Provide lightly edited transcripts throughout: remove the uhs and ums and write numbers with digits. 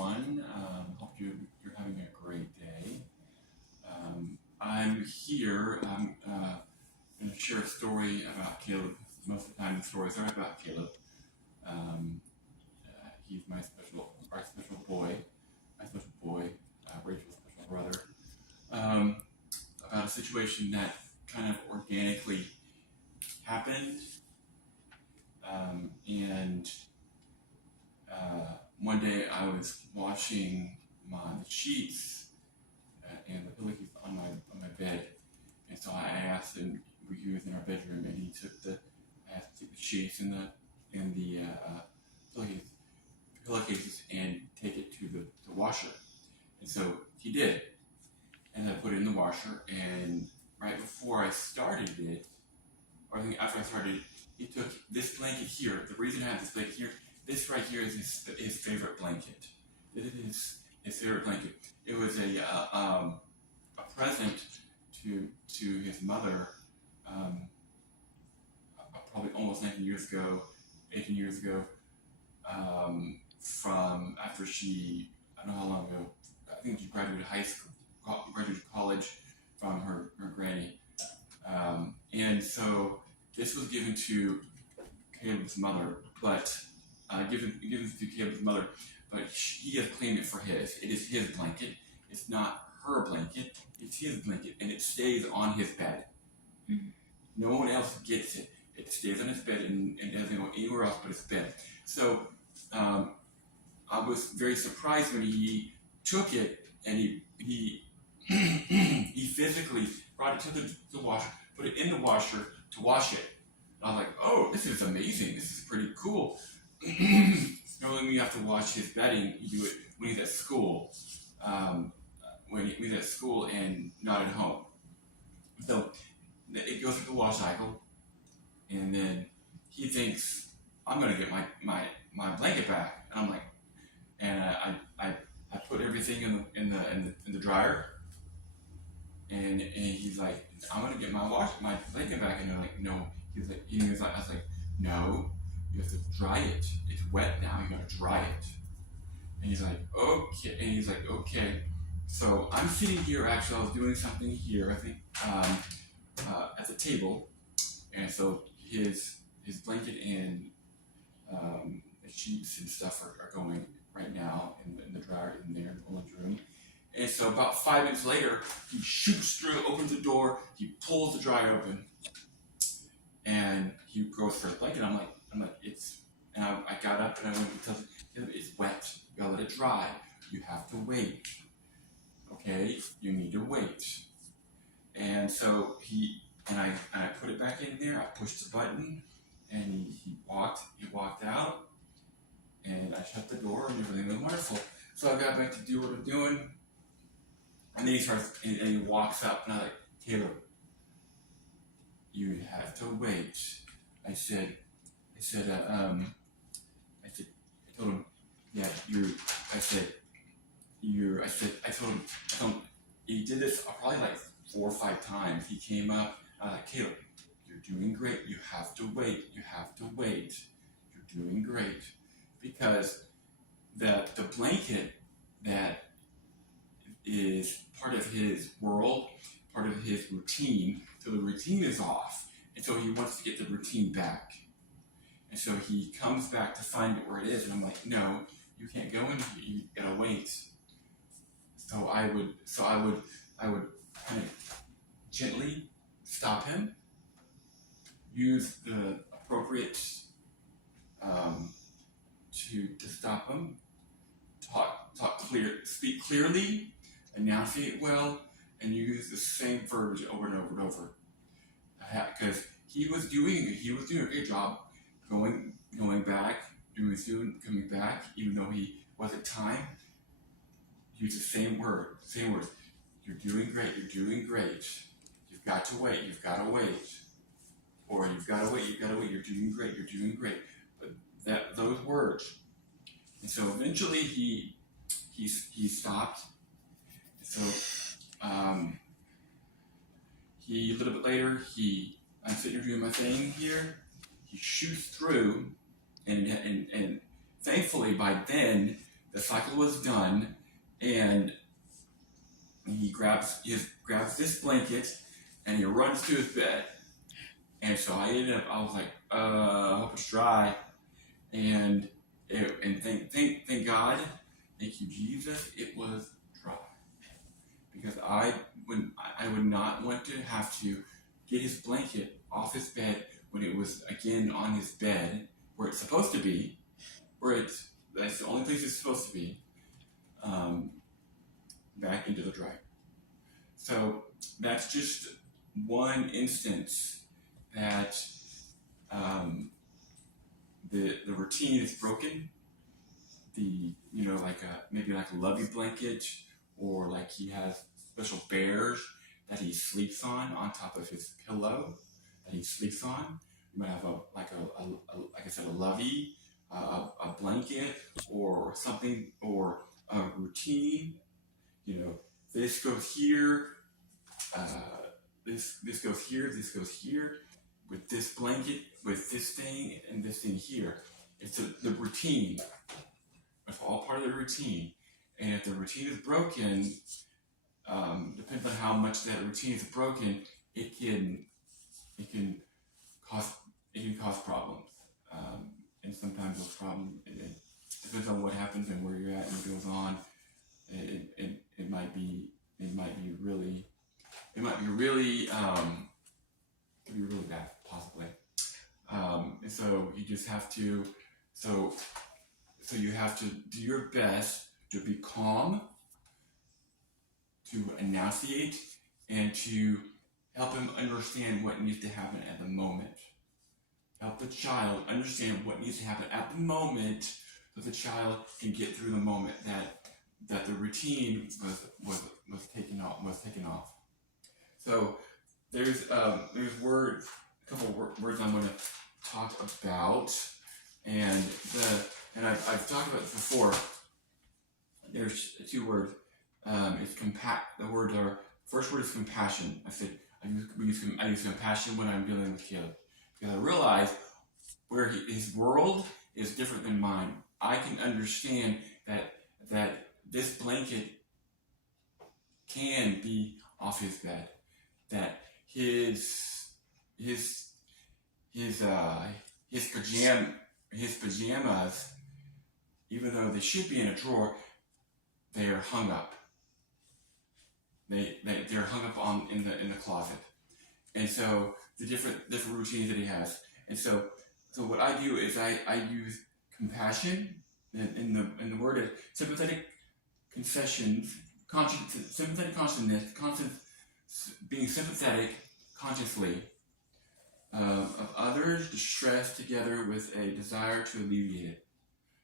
everyone. Hope you're having a great day. I'm here. I'm going to share a story about Kaleb. Most of the time, the stories are about Kaleb. He's our special boy, Rachel's special brother. About a situation that kind of organically happened, and one day I was washing the sheets and the pillowcase on my bed, and so I asked him. He was in our bedroom, and he took I asked to take the sheets and the pillowcases and take it to the washer, and so he did, and I put it in the washer. And right before I started it, or I think after I started, he took this blanket here. The reason I have this blanket here, this right here is his favorite blanket. This is his favorite blanket. It was a present to his mother, probably almost 18 years ago, from after she, I don't know how long ago, I think she graduated graduated college from her granny. And so this was given to Caleb's mother, but given to Caleb's mother, but he has claimed it for his. It is his blanket. It's not her blanket. It's his blanket, and it stays on his bed. Mm-hmm. No one else gets it. It stays on his bed and doesn't go anywhere else but his bed. So I was very surprised when he took it and he physically brought it to the washer, put it in the washer to wash it. And I was like, oh, this is amazing. This is pretty cool. Knowing you have to wash his bedding, you do it when he's at school. When he's at school and not at home. So it goes through the wash cycle, and then he thinks, I'm gonna get my blanket back. And I'm like, and I put everything in the dryer, and he's like, I'm gonna get my blanket back. And I'm like, no. I was like, no, you have to dry it. It's wet now. You gotta dry it. And he's like, okay. So I'm sitting here. Actually, I was doing something here, I think, at the table, and so his blanket and the sheets and stuff are going right now in the dryer in there in the living room. And so about 5 minutes later, he shoots through, opens the door, he pulls the dryer open, and he goes for his blanket. I'm like, and I got up and I went and told him, it's wet. You gotta let it dry. You have to wait. Okay, you need to wait. And so I put it back in there. I pushed the button, and he walked out, and I shut the door, and everything was wonderful. So I got back to do what I'm doing, and then he starts, and he walks up, and I'm like, Kaleb, you have to wait. I told him, yeah, I told him, he did this probably like 4 or 5 times. He came up, I was like, Kaleb, you're doing great. You have to wait. You're doing great. Because the blanket that is part of his world, part of his routine, so the routine is off. And so he wants to get the routine back. And so he comes back to find it where it is. And I'm like, no, you can't go in here. You gotta wait. So I would kind of gently stop him, use the appropriate to stop him, speak clearly, enunciate well, and use the same verbiage over and over and over. Because he was doing a great job going back, coming back, even though he wasn't time. Use the same words. You're doing great. You've got to wait. Or you've got to wait. You're doing great. But those words. And so eventually he stopped. So a little bit later, I'm sitting here doing my thing here. He shoots through, and thankfully by then the cycle was done, and he grabs this blanket and he runs to his bed. And so I was like, I hope it's dry. And thank God, thank you Jesus, it was dry. Because I would not want to have to get his blanket off his bed when it was again on his bed where it's supposed to be, that's the only place it's supposed to be, back into the dryer. So that's just one instance that the routine is broken. Maybe like a lovey blanket, or like he has special bears that he sleeps on top of his pillow that he sleeps on. You might have like I said, a lovey, a blanket, or something, or a routine. This goes here. This goes here. This goes here. With this blanket, with this thing, and this thing here. It's the routine. It's all part of the routine. And if the routine is broken, depends on how much that routine is broken, it can cause problems. And sometimes those problems, it depends on what happens and where you're at and what goes on. It might be really could be really bad, possibly. And so you just have to, so you have to do your best to be calm, to enunciate, and to help him understand what needs to happen at the moment. Help the child understand what needs to happen at the moment, so the child can get through the moment that the routine was taken off. So there's a couple words I'm going to talk about, and I've talked about this before. There's two words. First word is compassion. I use compassion when I'm dealing with Caleb, because I realize where his world is different than mine. I can understand that this blanket can be off his bed, that his pajamas, even though they should be in a drawer, they are hung up. They're hung up in the closet, and so the different routines that he has. And so what I do is I use compassion, and the word is sympathetic concessions, sympathetic consciousness, being sympathetic consciously of others' distress together with a desire to alleviate it.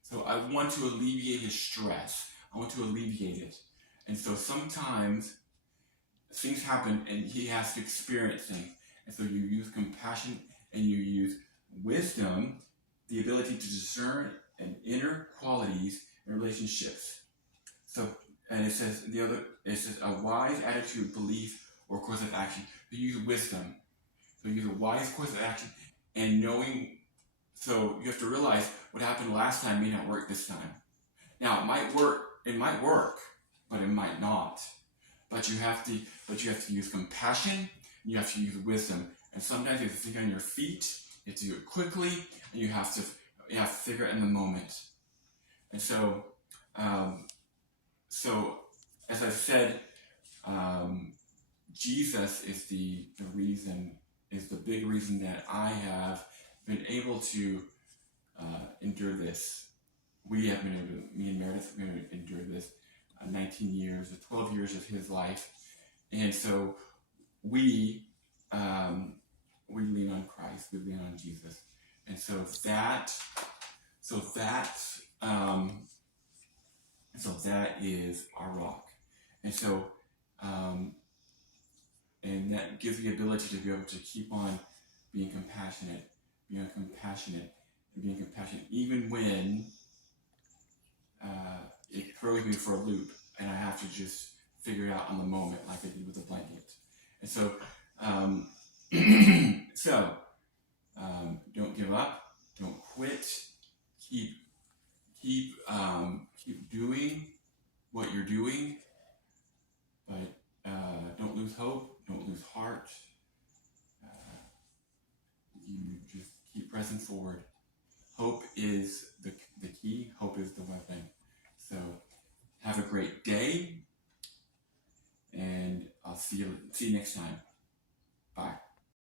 So I want to alleviate his stress. I want to alleviate it. And so sometimes things happen and he has to experience things. And so you use compassion and you use wisdom, the ability to discern and inner qualities in relationships. So, and it says a wise attitude, belief, or course of action. So you use wisdom. So you use a wise course of action and knowing. So you have to realize what happened last time may not work this time. Now it might work, but it might not. But you have to use compassion. You have to use wisdom. And sometimes you have to think on your feet. You have to do it quickly, and you have to figure it in the moment. And so, as I said, Jesus is the big reason that I have been able to endure this. Me and Meredith have been able to endure this 19 years, 12 years of his life. And so we lean on Christ, we lean on Jesus. And so that is our rock. And so, and that gives the ability to be able to keep on being compassionate, even when it throws me for a loop, and I have to just figure it out on the moment, like I did with the blanket. And so, don't give up, don't quit, keep doing you're doing, but don't lose hope, don't lose heart. You just keep pressing forward. Hope is the key. Hope is the weapon. So have a great day, and I'll see you next time.